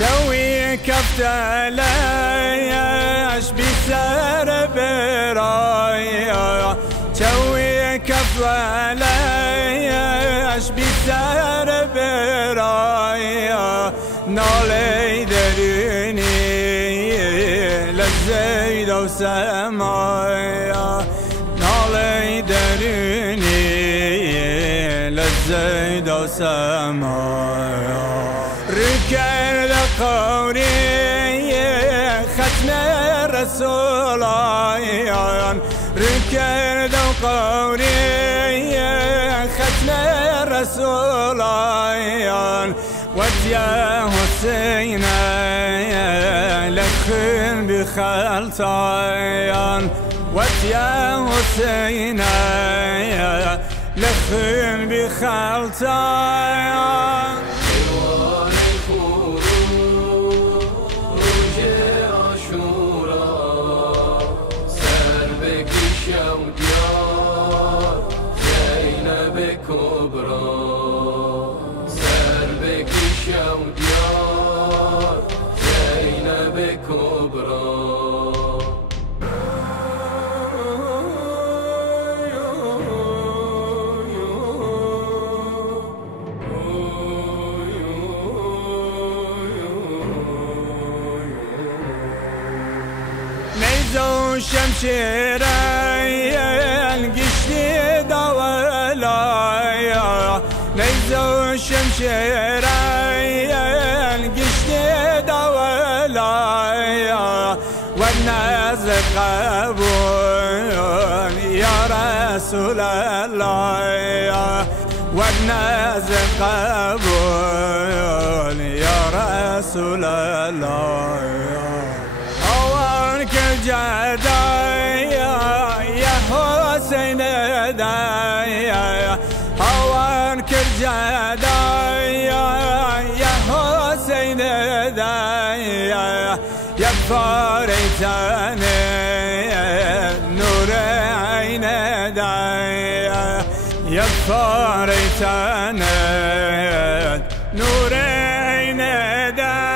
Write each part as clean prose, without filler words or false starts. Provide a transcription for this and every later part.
جوي كفتليش بسر برايا جوي كفتليش بسر برايا نالي دريني للزيد وسمايا نالي دريني للزيد وسمايا ركن قوري ختم الرسول ركن قوري ختم الرسول وديا حسين لخن بخلطان وديا حسين لخن بخلطان نيزو شمشيري القشتي دولايا نيزو شمشيري القشتي دولايا والناس قبول يا رسول الله والناس قبول يا رسول الله جدايا يا حسين دايا هوان كرجدايا يا حسين دايا يا فارتاني نور عين دايا يا فارتاني نور عين دايا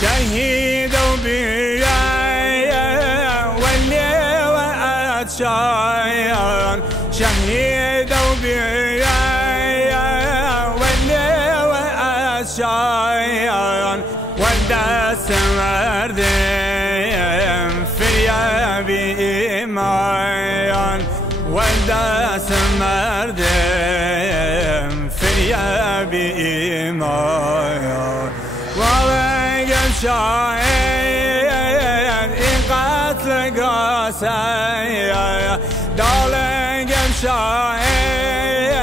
شهيد وبيايا واللي وقت شايان شهيد وبيايا واللي وقت شايان والداس مردم في بإيمان والداس مردم في بإيمان شاين إن قتل قاسي دولين شاين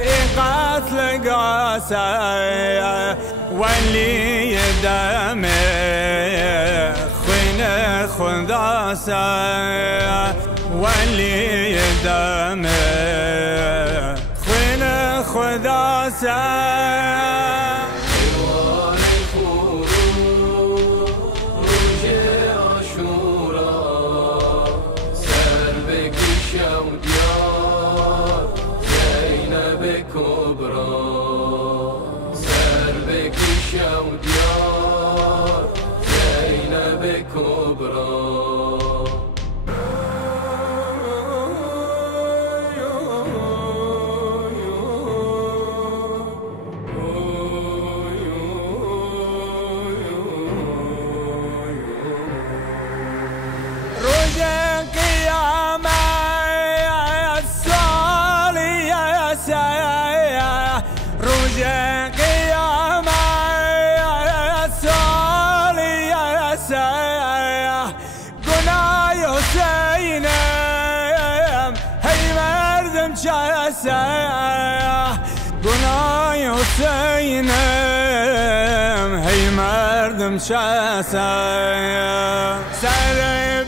إن قتل قاسي واللي يدمي خين خنداسي واللي يدمي خين خنداسي شاسه بنای حسینم هی مردم شاسه سر